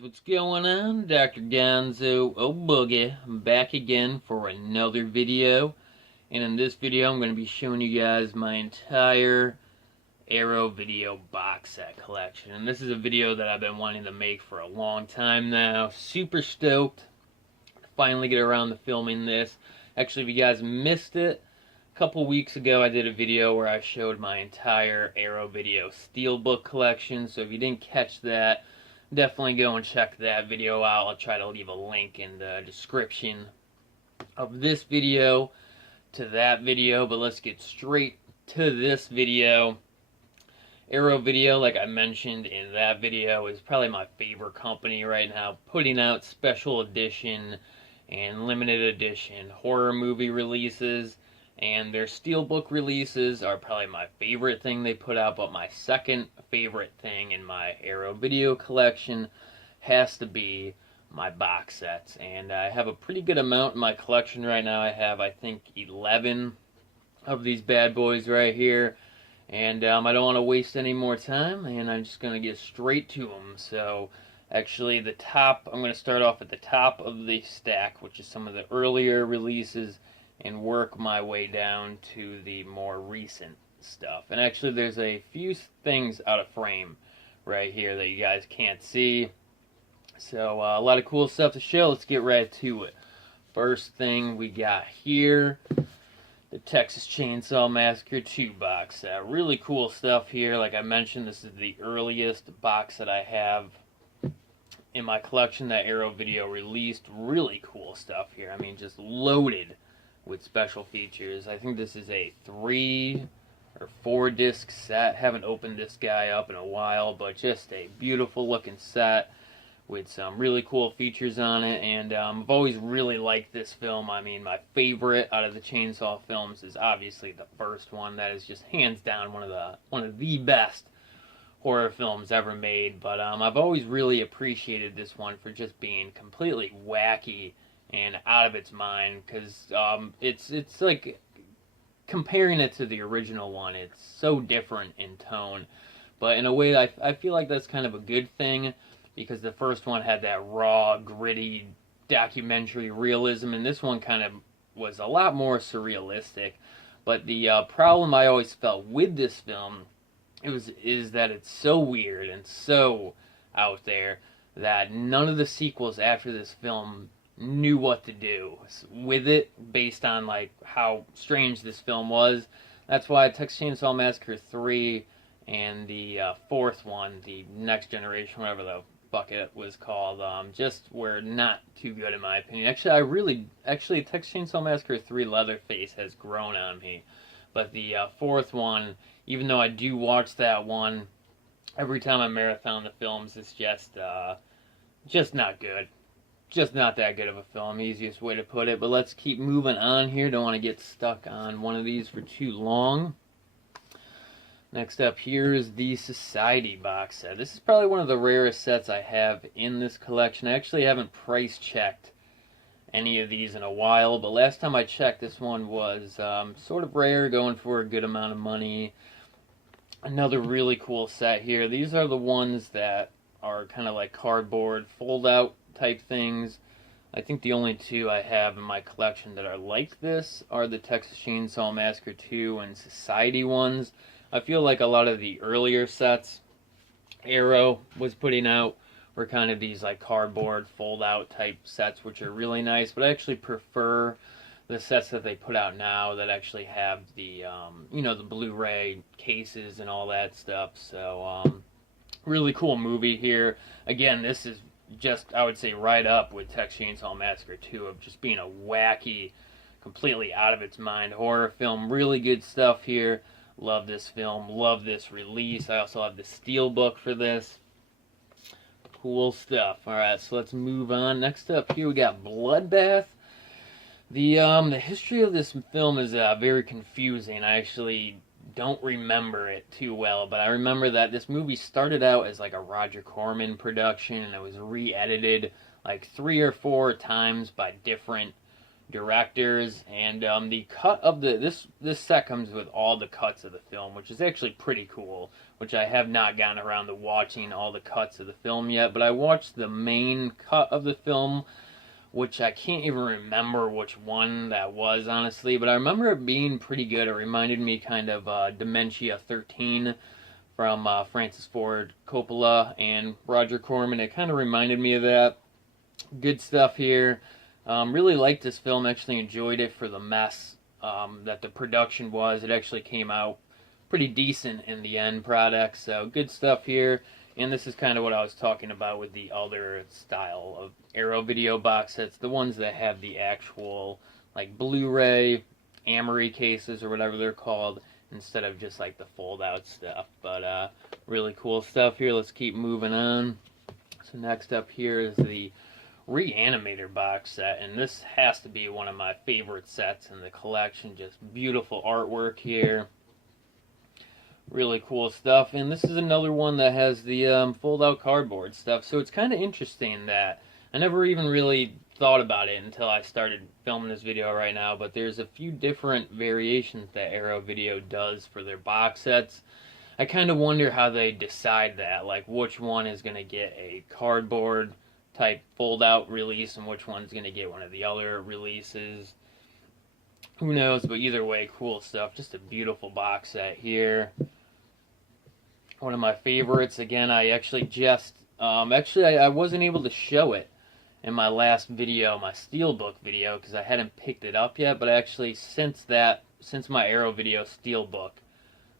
guys, what's going on? Dr. Gonzo O'Boogie. I'm back again for another video. And in this video, I'm going to be showing you guys my entire Arrow video box set collection. And this is a video that I've been wanting to make for a long time now. Super stoked to finally get around to filming this. Actually, if you guys missed it, a couple weeks ago I did a video where I showed my entire Arrow video steelbook collection. So if you didn't catch that, definitely go and check that video out. I'll try to leave a link in the description of this video to that video, but let's get straight to this video. Arrow Video, like I mentioned in that video, is probably my favorite company right now, putting out special edition and limited edition horror movie releases, and their steelbook releases are probably my favorite thing they put out, but my second favorite thing in my Arrow Video collection has to be my box sets. And I have a pretty good amount in my collection right now. I have, I think, 11 of these bad boys right here. And I don't want to waste any more time, and I'm just going to get straight to them. So, actually, I'm going to start off at the top of the stack, which is some of the earlier releases, and work my way down to the more recent stuff. And actually, there's a few things out of frame right here that you guys can't see. So, a lot of cool stuff to show. Let's get right to it. First thing we got here, the Texas Chainsaw Massacre 2 box set. Really cool stuff here. Like I mentioned, this is the earliest box that I have in my collection that Arrow Video released. Really cool stuff here. I mean, just loaded with special features. I think this is a 3 or 4 disc set. Haven't opened this guy up in a while, but just a beautiful looking set with some really cool features on it. And I've always really liked this film. I mean, my favorite out of the Chainsaw films is obviously the first one. That is just hands down one of the best horror films ever made. But I've always really appreciated this one for just being completely wacky and out of its mind, because it's like, comparing it to the original one, it's so different in tone, but in a way I feel like that's kind of a good thing, because the first one had that raw, gritty documentary realism, and this one kind of was a lot more surrealistic. But the problem I always felt with this film is that it's so weird and so out there that none of the sequels after this film knew what to do with it, based on like how strange this film was. That's why Texas Chainsaw Massacre 3 and the fourth one, the Next Generation, whatever the fuck it was called, just were not too good in my opinion. Actually, Texas Chainsaw Massacre 3 Leatherface has grown on me, but the fourth one, even though I do watch that one every time I marathon the films, it's just not good. Just not that good of a film, easiest way to put it. But let's keep moving on here. Don't want to get stuck on one of these for too long. Next up here is the Society box set. This is probably one of the rarest sets I have in this collection. I actually haven't price checked any of these in a while, but last time I checked, this one was sort of rare, going for a good amount of money. Another really cool set here. These are the ones that are kind of like cardboard fold-out type things. I think the only two I have in my collection that are like this are the Texas Chainsaw Massacre 2 and Society ones. I feel like a lot of the earlier sets Arrow was putting out were kind of these like cardboard fold-out type sets, which are really nice, but I actually prefer the sets that they put out now that actually have the the Blu-ray cases and all that stuff. So really cool movie here. Again, this is just, I would say, right up with Texas Chainsaw Massacre 2 of just being a wacky, completely out of its mind horror film. Really good stuff here. Love this film. Love this release. I also have the steelbook for this. Cool stuff. Alright, so let's move on. Next up here we got Bloodbath. The history of this film is very confusing. I actually don't remember it too well, but I remember that this movie started out as like a Roger Corman production, and it was re-edited like 3 or 4 times by different directors, and the cut of this set comes with all the cuts of the film, which is actually pretty cool. Which I have not gotten around to watching all the cuts of the film yet, but I watched the main cut of the film, which I can't even remember which one that was, honestly, but I remember it being pretty good. It reminded me kind of Dementia 13 from Francis Ford Coppola and Roger Corman. It kind of reminded me of that. Good stuff here. Really liked this film. Actually enjoyed it for the mess that the production was. It actually came out pretty decent in the end product. So good stuff here. And this is kind of what I was talking about with the other style of Arrow video box sets. The ones that have the actual like Blu-ray Amory cases or whatever they're called, instead of just like the fold-out stuff. But really cool stuff here. Let's keep moving on. So next up here is the Reanimator box set, and this has to be one of my favorite sets in the collection. Just beautiful artwork here. Really cool stuff. And this is another one that has the fold-out cardboard stuff. So it's kind of interesting that I never even really thought about it until I started filming this video right now, but there's a few different variations that Arrow Video does for their box sets. I kind of wonder how they decide that, like which one is going to get a cardboard type fold-out release and which one's going to get one of the other releases. Who knows, but either way, cool stuff. Just a beautiful box set here. One of my favorites. Again, I actually just I wasn't able to show it in my last video, my Steelbook video, because I hadn't picked it up yet. But actually, since my Arrow Video Steelbook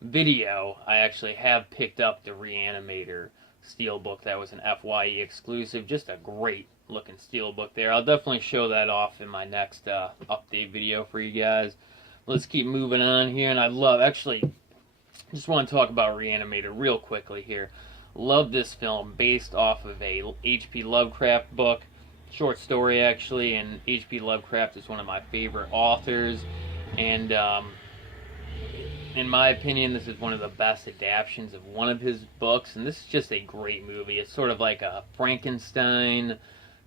video, I actually have picked up the Reanimator Steelbook. That was an FYE exclusive. Just a great looking Steelbook there. I'll definitely show that off in my next update video for you guys. Let's keep moving on here. And I love, actually, just want to talk about Reanimator real quickly here. Love this film, based off of a H.P. Lovecraft book, short story actually, and H.P. Lovecraft is one of my favorite authors, and in my opinion, this is one of the best adaptations of one of his books, and this is just a great movie. It's sort of like a Frankenstein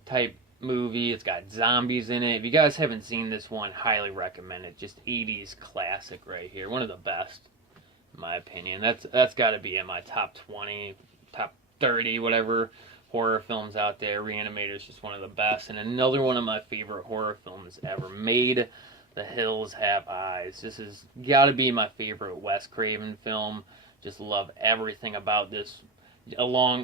type movie. It's got zombies in it. If you guys haven't seen this one, highly recommend it. Just 80s classic right here. One of the best, in my opinion. That's got to be in my top 20, top 30, whatever horror films out there. Reanimator is just one of the best. And another one of my favorite horror films ever made, The Hills Have Eyes. This has got to be my favorite Wes Craven film. Just love everything about this.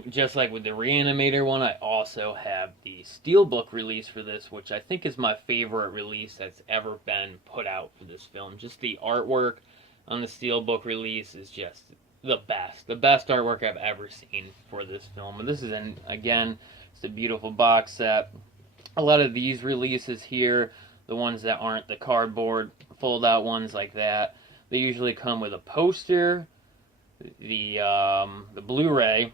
Just like with the Reanimator one, I also have the Steelbook release for this, which I think is my favorite release that's ever been put out for this film. Just the artwork on the Steelbook release is just the best artwork I've ever seen for this film. And this is, again, it's a beautiful box set. A lot of these releases here, the ones that aren't the cardboard fold-out ones like that, they usually come with a poster, the Blu-ray,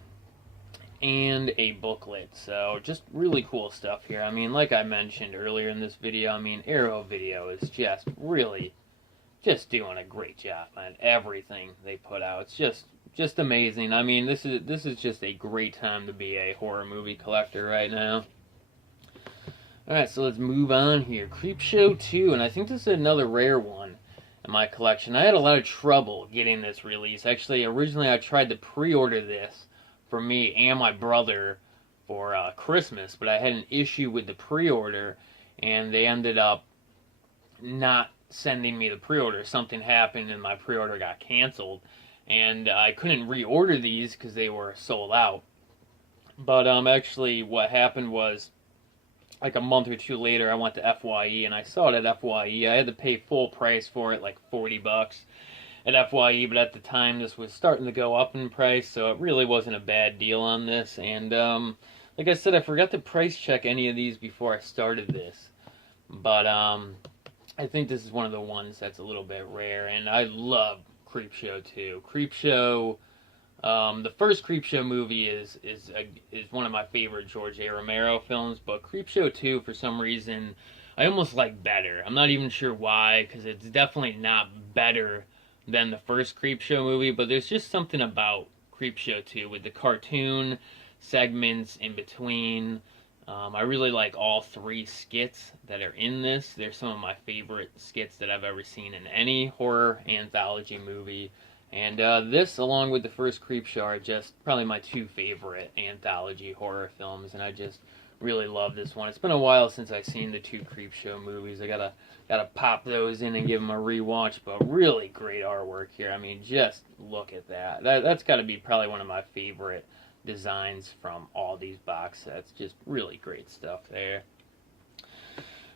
and a booklet. So just really cool stuff here. I mean, like I mentioned earlier in this video, I mean, Arrow Video is just really just doing a great job on everything they put out. It's just amazing. I mean, this is just a great time to be a horror movie collector right now. Alright, so let's move on here. Creepshow 2, and I think this is another rare one in my collection. I had a lot of trouble getting this release. Actually, originally I tried to pre-order this for me and my brother for Christmas, but I had an issue with the pre-order, and they ended up not sending me the pre-order. Something happened and my pre-order got canceled, and I couldn't reorder these because they were sold out. But actually what happened was, like a month or two later, I went to FYE and I saw it at FYE. I had to pay full price for it, like $40 at FYE, but at the time this was starting to go up in price, so it really wasn't a bad deal on this. And like I said, I forgot to price check any of these before I started this, but I think this is one of the ones that's a little bit rare, and I love Creepshow 2. Creepshow, the first Creepshow movie is one of my favorite George A. Romero films, but Creepshow 2, for some reason, I almost like better. I'm not even sure why, because it's definitely not better than the first Creepshow movie, but there's just something about Creepshow 2 with the cartoon segments in between, I really like all 3 skits that are in this. They're some of my favorite skits that I've ever seen in any horror anthology movie. And this, along with the first Creepshow, are just probably my 2 favorite anthology horror films. And I just really love this one. It's been a while since I've seen the 2 Creepshow movies. I gotta pop those in and give them a rewatch. But really great artwork here. I mean, just look at that. That's got to be probably one of my favorite designs from all these box sets. Just really great stuff there.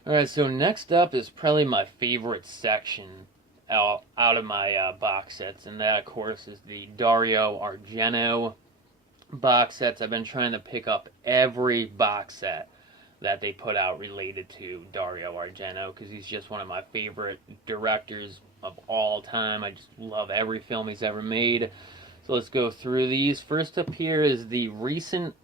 Alright, so next up is probably my favorite section out of my box sets, and that, of course, is the Dario Argento box sets. I've been trying to pick up every box set that they put out related to Dario Argento because he's just one of my favorite directors of all time. I just love every film he's ever made. So let's go through these. First up here is the recent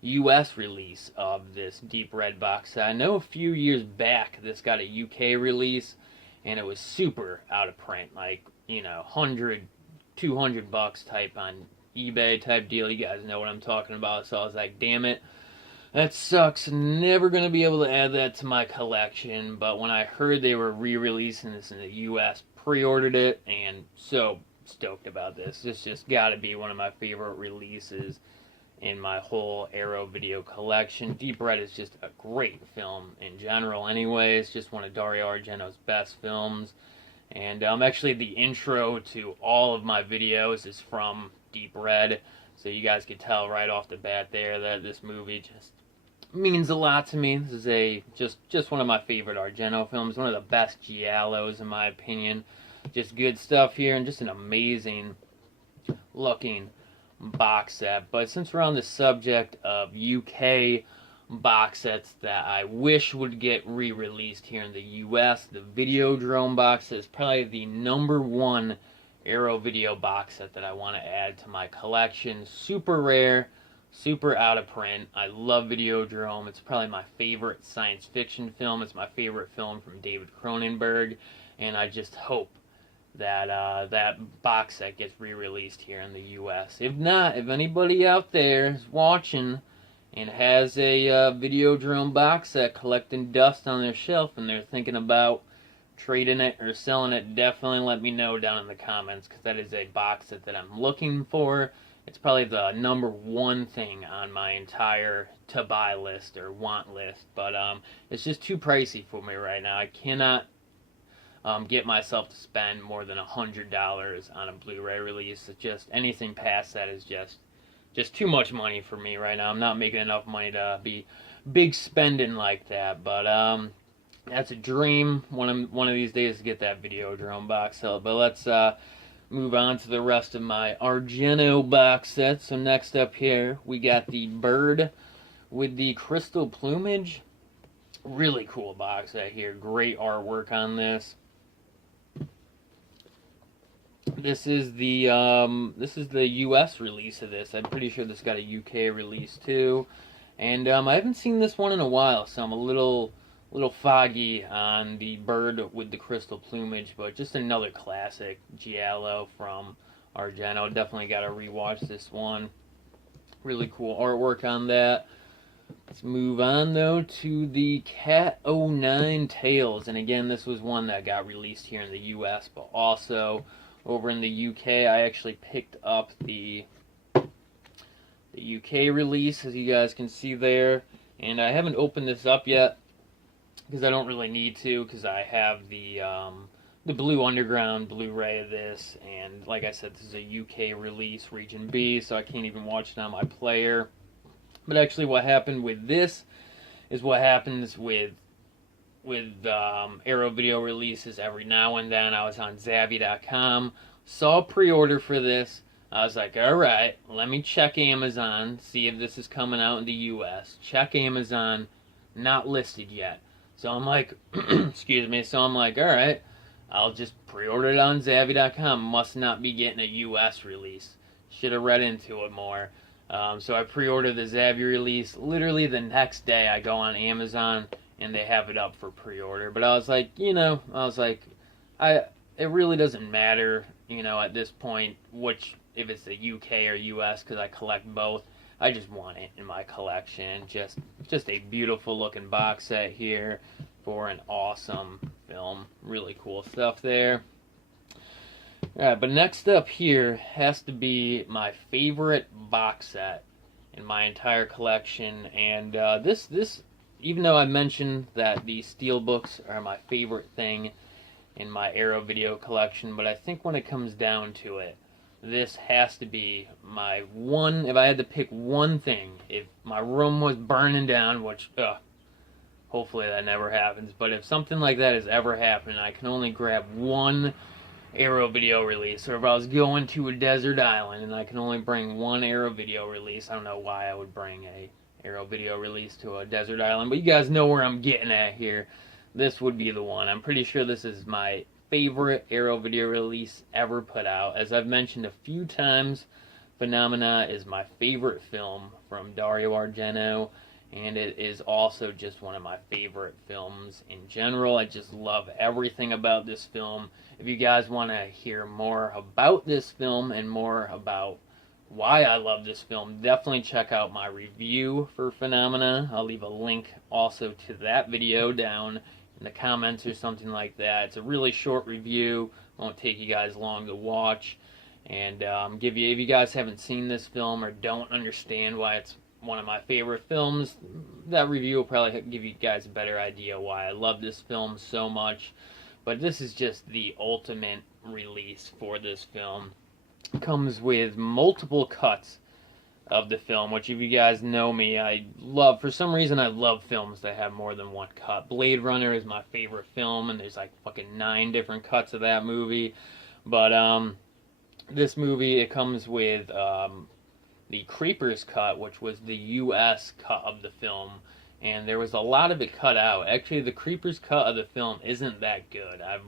US release of this Deep Red box set. I know a few years back this got a UK release and it was super out of print, like, you know, 100, 200 bucks type on eBay type deal. You guys know what I'm talking about. So I was like, damn it, that sucks. Never going to be able to add that to my collection. But when I heard they were re-releasing this in the US, pre-ordered it, and so stoked about this. This just got to be one of my favorite releases in my whole Arrow video collection. Deep Red is just a great film in general anyway. It's just one of Dario Argento's best films. And actually the intro to all of my videos is from Deep Red. So you guys could tell right off the bat there that this movie just means a lot to me. This is just one of my favorite Argento films. One of the best giallos in my opinion. Just good stuff here, and just an amazing looking box set. But since we're on the subject of UK box sets that I wish would get re-released here in the US, the Videodrome box set is probably the #1 Arrow video box set that I want to add to my collection. Super rare, super out of print. I love Videodrome. It's probably my favorite science fiction film. It's my favorite film from David Cronenberg, and I just hope that that box set gets re-released here in the U.S. If not, if anybody out there is watching and has a Videodrome box set collecting dust on their shelf and they're thinking about trading it or selling it, definitely let me know down in the comments, because that is a box set that I'm looking for. It's probably the #1 thing on my entire to buy list or want list, but it's just too pricey for me right now. I cannot get myself to spend more than $100 on a Blu-ray release. It's just anything past that is just too much money for me right now. I'm not making enough money to be big spending like that. But that's a dream one of these days to get that Videodrome box set. But let's move on to the rest of my Argento box sets. So next up here we got the Bird with the crystal plumage. Really cool box set here. Great artwork on this. This is the U.S. release of this. I'm pretty sure this got a U.K. release too, and I haven't seen this one in a while, so I'm a little foggy on the Bird with the crystal plumage. But just another classic giallo from Argento. Definitely got to rewatch this one. Really cool artwork on that. Let's move on though to the Cat O' Nine Tails, and again, this was one that got released here in the U.S., but also over in the UK. I actually picked up the UK release, as you guys can see there, and I haven't opened this up yet because I don't really need to, because I have the Blue Underground Blu-ray of this, and like I said, this is a UK release, Region B, so I can't even watch it on my player. But actually what happened with this is what happens with Arrow video releases every now and then. I was on Zavvi.com, saw a pre-order for this. I was like, alright, let me check Amazon, see if this is coming out in the US. Check Amazon, not listed yet. So I'm like, excuse me, so I'm like, alright, I'll just pre-order it on Zavvi.com. Must not be getting a US release. Should have read into it more. So I pre-ordered the Zavvi release. Literally the next day I go on Amazon and they have it up for pre-order. But I was like, it really doesn't matter, at this point, if it's the UK or US, because I collect both. I just want it in my collection. Just a beautiful looking box set here for an awesome film. Really cool stuff there. Alright, but next up here has to be my favorite box set in my entire collection. And this, even though I mentioned that the steelbooks are my favorite thing in my Arrow video collection, but I think when it comes down to it, this has to be my one. If I had to pick one thing, if my room was burning down, which hopefully that never happens, but if something like that has ever happened, I can only grab one Arrow video release, or if I was going to a desert island and I can only bring one Arrow video release, I don't know why I would bring a Arrow video release to a desert island, but you guys know where I'm getting at here. This would be the one. I'm pretty sure this is my favorite Arrow video release ever put out. As I've mentioned a few times, Phenomena is my favorite film from Dario Argento, and it is also just one of my favorite films in general. I just love everything about this film. If you guys want to hear more about this film and more about why I love this film, definitely check out my review for Phenomena. I'll leave a link also to that video down in the comments or something like that. It's a really short review, won't take you guys long to watch, and if you guys haven't seen this film or don't understand why it's one of my favorite films, that review will probably give you guys a better idea why I love this film so much. But this is just the ultimate release for this film. It comes with multiple cuts of the film, which if you guys know me, I love. For some reason, I love films that have more than one cut. Blade Runner is my favorite film, and there's like fucking 9 different cuts of that movie. But this movie, it comes with the Creepers cut, which was the U.S. cut of the film, and there was a lot of it cut out. Actually, the Creepers cut of the film isn't that good. I've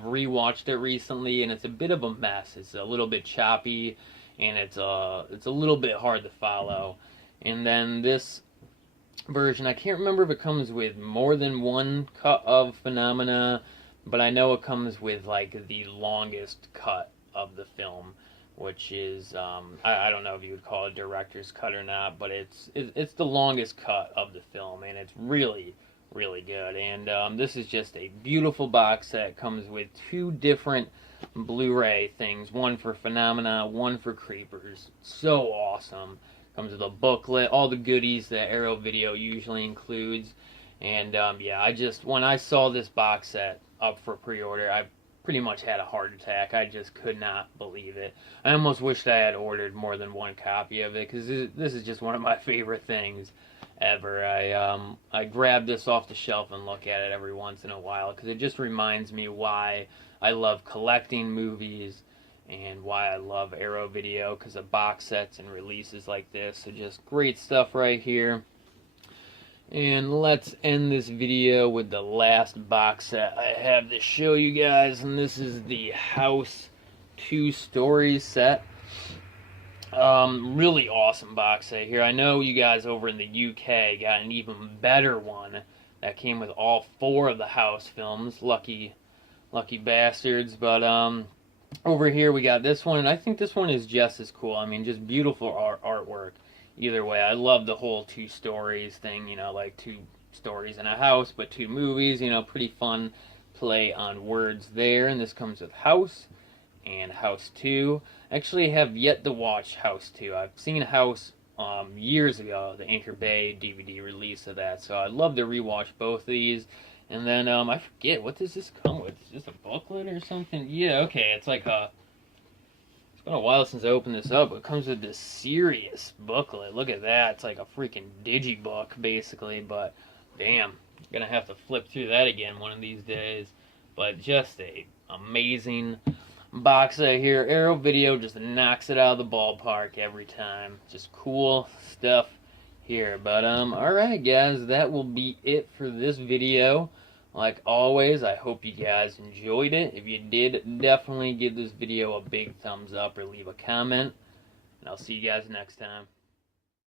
rewatched it recently, and it's a bit of a mess. It's a little bit choppy, and it's a little bit hard to follow. And then this version, I can't remember if it comes with more than one cut of Phenomena, but I know it comes with like the longest cut of the film, which is I don't know if you would call it director's cut or not, but it's the longest cut of the film, and it's really good. And this is just a beautiful box set. It comes with 2 different Blu-ray things, one for Phenomena, one for Creepers. So awesome. Comes with a booklet, all the goodies that Arrow Video usually includes. And yeah, when I saw this box set up for pre-order, I pretty much had a heart attack. I just could not believe it. I almost wished I had ordered more than one copy of it, because this is just one of my favorite things ever. I grab this off the shelf and look at it every once in a while, because it just reminds me why I love collecting movies and why I love Arrow Video, because of box sets and releases like this. So just great stuff right here. And let's end this video with the last box set I have to show you guys, and this is the House 2 Stories set. Really awesome box set here. I know you guys over in the UK got an even better one that came with all 4 of the House films. Lucky bastards. But over here we got this one, and I think this one is just as cool. I mean, just beautiful artwork. Either way, I love the whole 2 stories thing, you know, like 2 stories in a house, but 2 movies, you know, pretty fun play on words there. And this comes with House and House 2. I actually have yet to watch House 2. I've seen House years ago, the Anchor Bay DVD release of that, so I'd love to rewatch both of these. And then, I forget, what does this come with? Is this a booklet or something? Yeah, okay, it's like a... It's been a while since I opened this up. It comes with this serious booklet. Look at that. It's like a freaking digibook, basically. But, damn. I'm going to have to flip through that again one of these days. But just a amazing box set here. Arrow Video just knocks it out of the ballpark every time. Just cool stuff here. But, alright, guys. That will be it for this video. Like always, I hope you guys enjoyed it. If you did, definitely give this video a big thumbs up or leave a comment. And I'll see you guys next time.